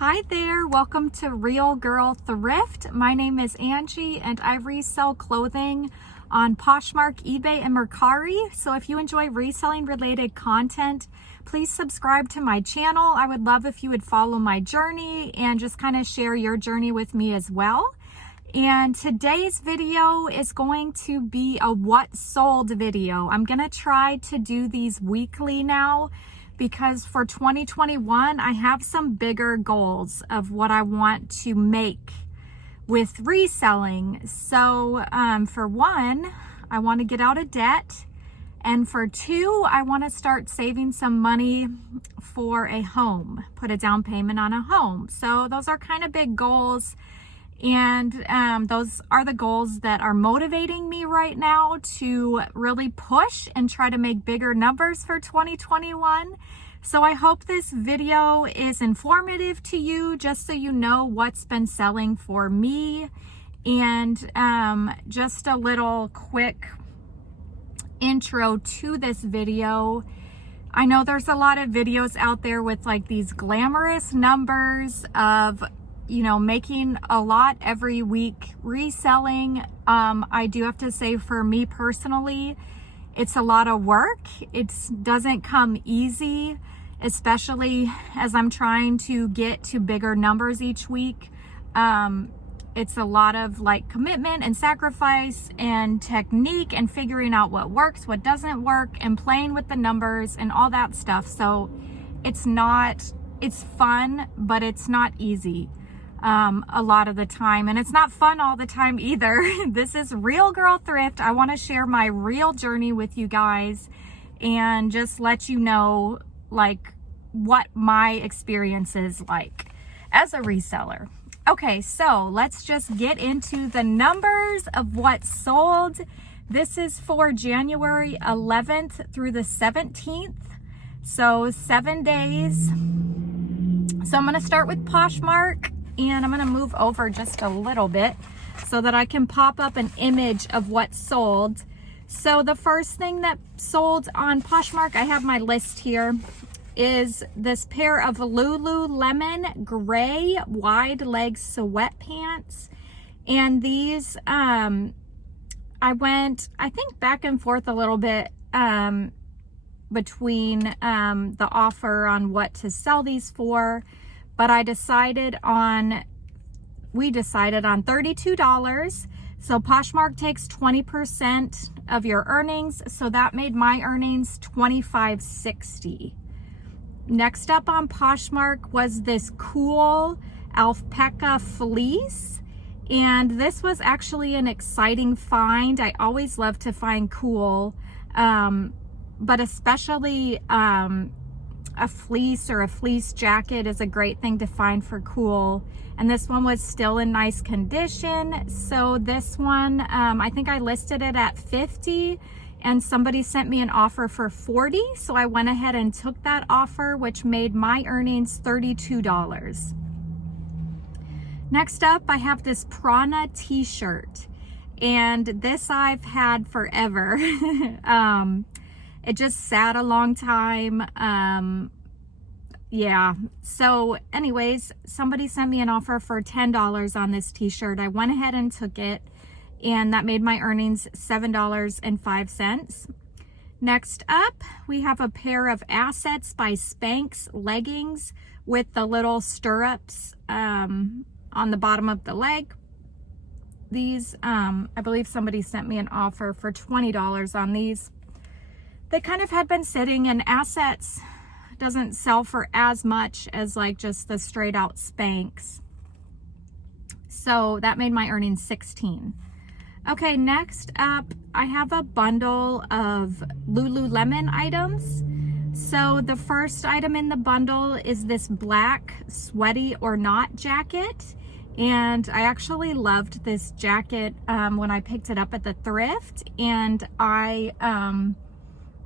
Hi there, welcome to Real Girl Thrift. My name is Angie and I resell clothing on Poshmark, eBay, and Mercari. So if you enjoy reselling related content, please subscribe to my channel. I would love if you would follow my journey and just kind of share your journey with me as well. And today's video is going to be a what sold video. I'm going to try to do these weekly now, because for 2021, I have some bigger goals of what I want to make with reselling. So for one, I want to get out of debt. And for two, I want to start saving some money for a home, put a down payment on a home. So those are kind of big goals. And those are the goals that are motivating me right now to really push and try to make bigger numbers for 2021. So I hope this video is informative to you, just so you know what's been selling for me. And just a little quick intro to this video. I know there's a lot of videos out there with like these glamorous numbers of, you know, making a lot every week reselling. I do have to say, for me personally, it's a lot of work. It doesn't come easy, especially as I'm trying to get to bigger numbers each week. It's a lot of like commitment and sacrifice and technique and figuring out what works, what doesn't work, and playing with the numbers and all that stuff. So it's fun, but it's not easy a lot of the time, and it's not fun all the time either. This is Real Girl Thrift. I want to share my real journey with you guys and just let you know like what my experience is like as a reseller. Okay, so let's just get into the numbers of what sold. This is for January 11th through the 17th, so 7 days. So I'm going to start with Poshmark, and I'm going to move over just a little bit so that I can pop up an image of what sold. So the first thing that sold on Poshmark, I have my list here, is this pair of Lululemon gray wide leg sweatpants. And these, I went, I think, back and forth a little bit between the offer on what to sell these for. But we decided on $32. So Poshmark takes 20% of your earnings. So that made my earnings $25.60. Next up on Poshmark was this cool alpaca fleece. And this was actually an exciting find. I always love to find cool, but especially a fleece or a fleece jacket is a great thing to find for cool. And this one was still in nice condition. So this one, I think I listed it at $50, and somebody sent me an offer for $40. So I went ahead and took that offer, which made my earnings $32. Next up, I have this Prana t-shirt, and this I've had forever. It just sat a long time. Yeah. So anyways, somebody sent me an offer for $10 on this t-shirt. I went ahead and took it, and that made my earnings $7.05. Next up, we have a pair of Assets by Spanx leggings with the little stirrups on the bottom of the leg. These, I believe somebody sent me an offer for $20 on these. They kind of had been sitting, and Assets doesn't sell for as much as like just the straight out Spanx. So that made my earnings $16. Okay, next up, I have a bundle of Lululemon items. So the first item in the bundle is this black Sweaty or Not jacket. And I actually loved this jacket when I picked it up at the thrift, and I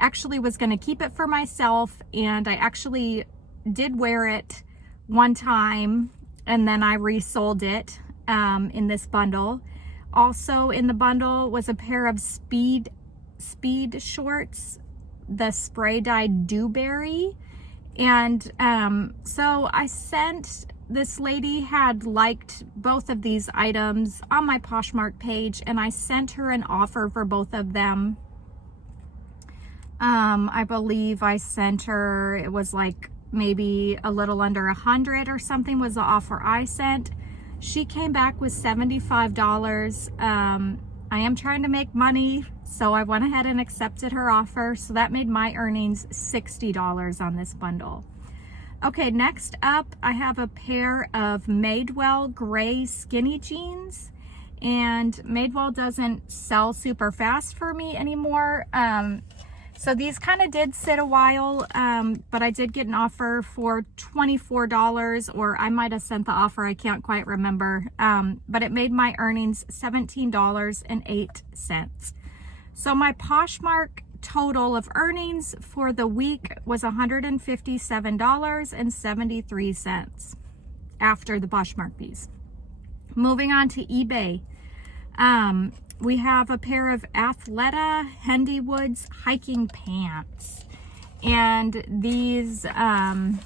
actually was going to keep it for myself, and I actually did wear it one time, and then I resold it in this bundle. Also in the bundle was a pair of speed shorts, the spray dyed dewberry. And so I sent this lady had liked both of these items on my Poshmark page, and I sent her an offer for both of them. I believe I sent her, it was like maybe a little under 100 or something was the offer I sent. She came back with $75. I am trying to make money, so I went ahead and accepted her offer. So that made my earnings $60 on this bundle. Okay, next up, I have a pair of Madewell gray skinny jeans. And Madewell doesn't sell super fast for me anymore. So these kind of did sit a while, but I did get an offer for $24, or I might have sent the offer, I can't quite remember. But it made my earnings $17.08. So my Poshmark total of earnings for the week was $157.73 after the Poshmark fees. Moving on to eBay. We have a pair of Athleta Hendy Woods hiking pants. And these, I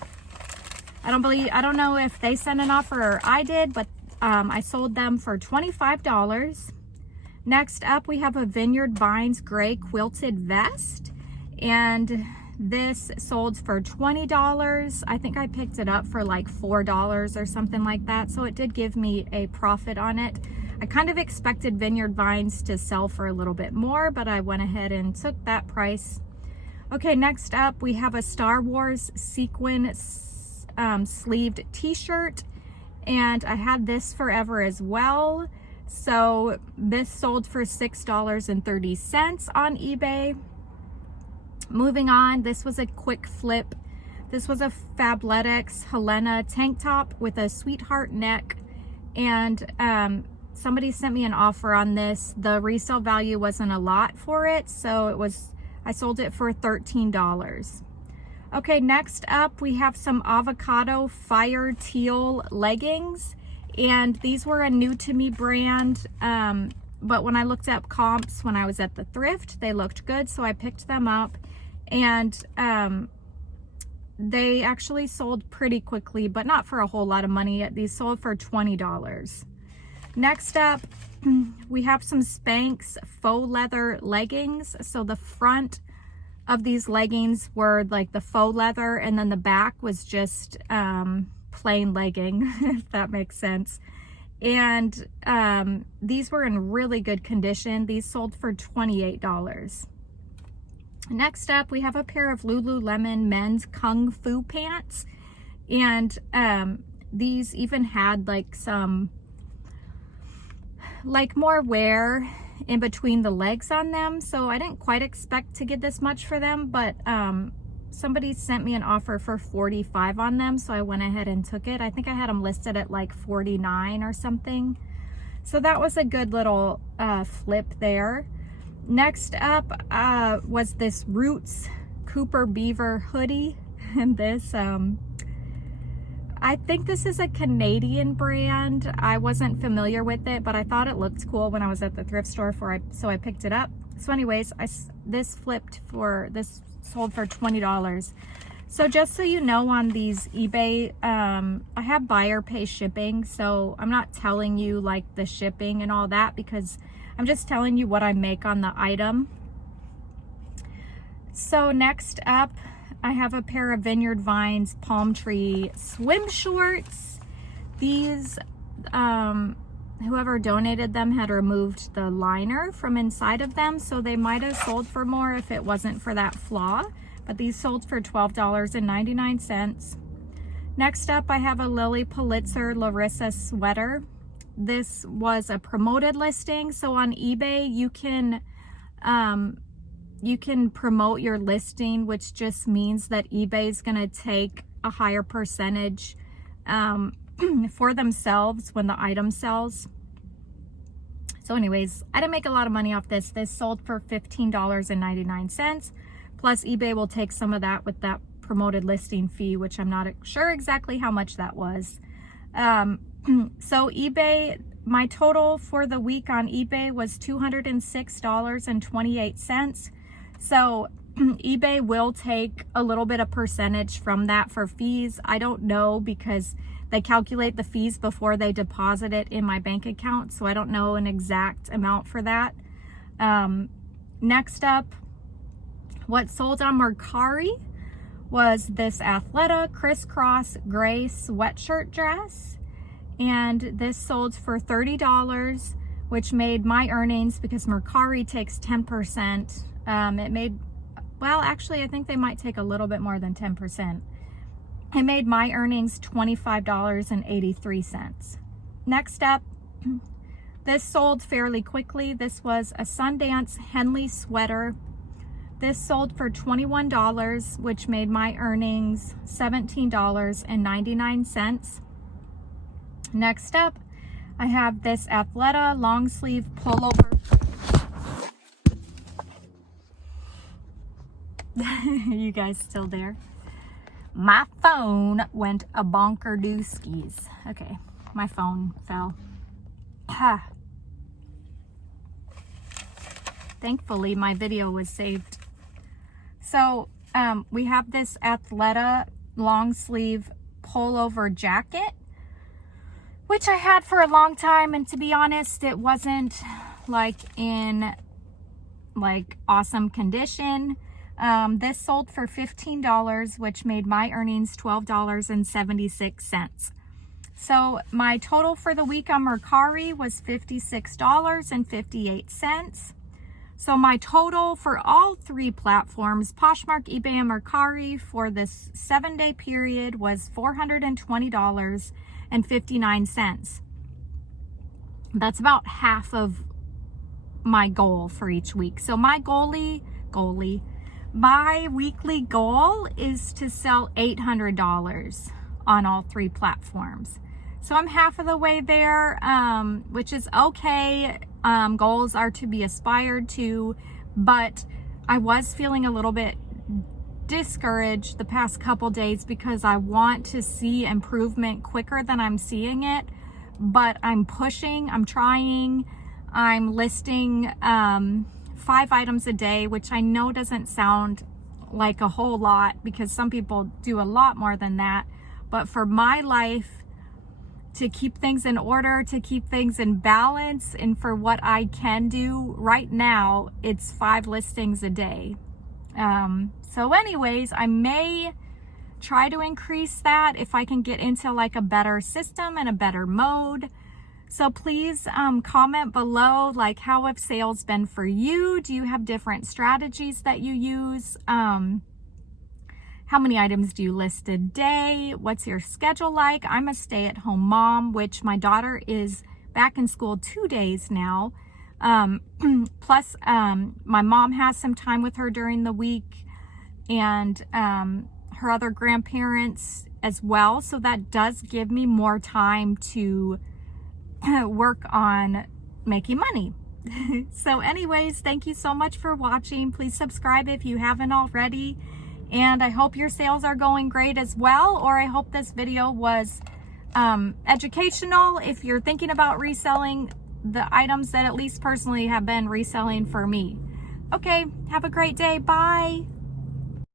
don't know if they sent an offer or I did, but I sold them for $25. Next up, we have a Vineyard Vines gray quilted vest. And this sold for $20. I think I picked it up for like $4 or something like that. So it did give me a profit on it. I kind of expected Vineyard Vines to sell for a little bit more, but I went ahead and took that price. Okay, next up we have a Star Wars sequin sleeved t-shirt, and I had this forever as well. So this sold for $6.30 on eBay. Moving on, this was a quick flip. This was a Fabletics Helena tank top with a sweetheart neck, and somebody sent me an offer on this. The resale value wasn't a lot for it, so I sold it for $13. Okay, next up we have some avocado fire teal leggings, and these were a new to me brand, but when I looked up comps when I was at the thrift, they looked good, so I picked them up, and they actually sold pretty quickly, but not for a whole lot of money. These sold for $20. Next up, we have some Spanx faux leather leggings. So the front of these leggings were like the faux leather, and then the back was just plain legging, if that makes sense. And these were in really good condition. These sold for $28. Next up, we have a pair of Lululemon men's Kung Fu pants. And these even had like some more wear in between the legs on them, so I didn't quite expect to get this much for them, but somebody sent me an offer for $45 on them, so I went ahead and took it. I think I had them listed at like $49 or something, so that was a good little flip there. Next up was this Roots Cooper Beaver hoodie, and this I think this is a Canadian brand. I wasn't familiar with it, but I thought it looked cool when I was at the thrift store, so I picked it up. So anyways, this sold for $20. So just so you know, on these eBay, I have buyer pay shipping, so I'm not telling you like the shipping and all that, because I'm just telling you what I make on the item. So next up, I have a pair of Vineyard Vines palm tree swim shorts. These, whoever donated them had removed the liner from inside of them, so they might have sold for more if it wasn't for that flaw, but these sold for $12.99. Next up, I have a Lily Pulitzer Larissa sweater. This was a promoted listing, so on eBay you can promote your listing, which just means that eBay is going to take a higher percentage for themselves when the item sells. So anyways, I didn't make a lot of money off this. This sold for $15.99, plus eBay will take some of that with that promoted listing fee, which I'm not sure exactly how much that was. So eBay, my total for the week on eBay was $206.28. So eBay will take a little bit of percentage from that for fees. I don't know, because they calculate the fees before they deposit it in my bank account, so I don't know an exact amount for that. Next up, what sold on Mercari was this Athleta crisscross gray sweatshirt dress, and this sold for $30, which made my earnings, because Mercari takes 10%. It made, well, actually, I think they might take a little bit more than 10%. It made my earnings $25.83. Next up, this sold fairly quickly. This was a Sundance Henley sweater. This sold for $21, which made my earnings $17.99. Next up, I have this Athleta long sleeve pullover. You guys still there? My phone went a bonker dooskies. Okay, my phone fell. Thankfully, my video was saved. So we have this Athleta long sleeve pullover jacket, which I had for a long time, and to be honest, it wasn't like in like awesome condition. This sold for $15, which made my earnings $12.76. So my total for the week on Mercari was $56.58. So my total for all three platforms, Poshmark, eBay, and Mercari, for this 7-day period was $420.59. That's about half of my goal for each week. So my my weekly goal is to sell $800 on all three platforms. So I'm half of the way there, which is okay. Goals are to be aspired to, but I was feeling a little bit discouraged the past couple days because I want to see improvement quicker than I'm seeing it, but I'm pushing, I'm trying, I'm listing 5 items a day, which I know doesn't sound like a whole lot because some people do a lot more than that, but for my life, to keep things in order, to keep things in balance, and for what I can do right now, it's 5 listings a day. So anyways, I may try to increase that if I can get into like a better system and a better mode. So please comment below, like, how have sales been for you? Do you have different strategies that you use? How many items do you list a day? What's your schedule like? I'm a stay-at-home mom, which my daughter is back in school 2 days now. Plus, my mom has some time with her during the week, and her other grandparents as well. So that does give me more time to work on making money. So anyways, thank you so much for watching. Please subscribe if you haven't already. And I hope your sales are going great as well, or I hope this video was educational if you're thinking about reselling the items that at least personally have been reselling for me. Okay, have a great day. Bye.